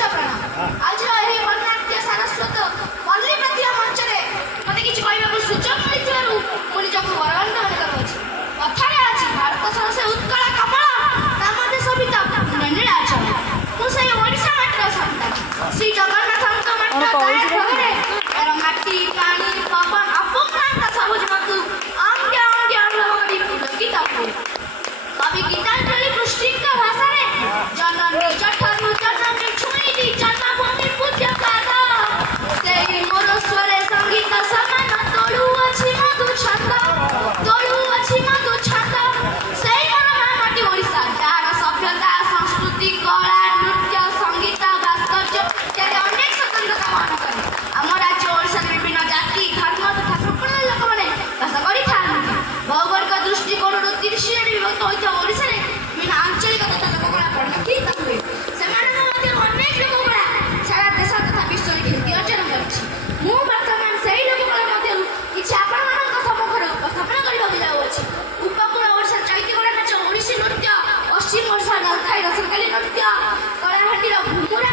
ଓଡ଼ିଶା ପ୍ରାଣ। ଆଜିର ଏହି ବର୍ଣ୍ଣାଢ୍ୟ ସାରସ୍ୱତ ପଲ୍ଲୀ ପ୍ରାତୀୟ ମଞ୍ଚରେ ମୋତେ କିଛି କହିବାକୁ ସୁଯୋଗ ମିଳିଥିବାରୁ ମୁଁ ନିଜକୁ ଗୌରବାନ୍ୱିତ ମନେ କରୁଅଛି। କଥାରେ ଅଛି ଭାରତ ସହସେ ଉତ୍କଳ କମଳ ନାମ ଦେଶ ଭିତ ନୀଳାଚଳ। ମୁଁ ସେହି ଓଡ଼ିଶା ମାଟିର ସନ୍ତାନ। ଶ୍ରୀ ଜଗନ୍ନାଥଙ୍କ ମାଟିର ଗାଏ ଢଗରେ ଏହାର ମାଟି ପାଣି ପବନ ଅପୂର୍ଣ୍ଣାନ୍ତ ସବୁଜିମାକୁ ଅଙ୍ଗେ ଅଙ୍ଗେ ଅନୁଭବ କରି ପୁଲକିତ ହୁଏ। କବି ଗୀତାଞ୍ଜଳି ପୃଷ୍ଟିଙ୍କ ଭାଷାରେ ଜନନୀ ଜଠରୁ ଜନନୀ ଛୁଇଁଲି ଜନ୍ମଭୂମି ପୂଜ୍ୟ ପାଦ ସେଇ ମୋର ସ୍ୱରେ ସଙ୍ଗୀତ ସମାନ ତୋଳୁ ଅଛି ମଧୁ ଛନ୍ଦ ତୋଳୁ ଅଛି ମଧୁ ଛନ୍ଦ ସେଇ ମୋର ମା ମାଟି ଓଡ଼ିଶା ଯାହାର ସଭ୍ୟତା ସଂସ୍କୃତି କଳା ନୃତ୍ୟ ସଙ୍ଗୀତ ଭାସ୍କର୍ଯ୍ୟ ଇତ୍ୟାଦି ଅନେକ ସ୍ୱତନ୍ତ୍ରତା ବହନ କରେ। ଆମ ରାଜ୍ୟ ଓଡ଼ିଶାରେ ବିଭିନ୍ନ ଜାତି ଧର୍ମ ତଥା ସମ୍ପ୍ରଦାୟର ଲୋକମାନେ ବାସ କରିଥାନ୍ତି। ଭୌଗୋଳିକ ଦୃଷ୍ଟିକୋଣରୁ 30 ରେ ବିଭକ୍ତ ହୋଇଥିବା ଓଡ଼ିଶାରେ ବିଭିନ୍ନ ଆଞ୍ଚଳିକ ତଥା ଲୋକକଳା ପରିଲକ୍ଷିତ ହୁଏ। ସେମାନଙ୍କ ମଧ୍ୟରୁ ଅନେକ ଲୋକକଳା ସାରା ଦେଶ ତଥା ବିଶ୍ୱରେ ଖ୍ୟାତି ଅର୍ଜନ କରିଛି। ମୁଁ ବର୍ତ୍ତମାନ ସେହି ଲୋକକଳା ମଧ୍ୟରୁ କିଛି ଆପଣମାନଙ୍କ ସମ୍ମୁଖରେ ଉପସ୍ଥାପନ କରିବାକୁ ଯାଉଅଛି। ଉପକୂଳ ଓଡ଼ିଶାର ଚୈତ୍ୟଗଡ଼ା ନାଚ ଓଡ଼ିଶୀ ନୃତ୍ୟ, ପଶ୍ଚିମ ଓଡ଼ିଶାର ନୂଆଖାଇ ରସରକାଲି ନୃତ୍ୟ, କଳାହାଣ୍ଡିର ଘୁମୁରା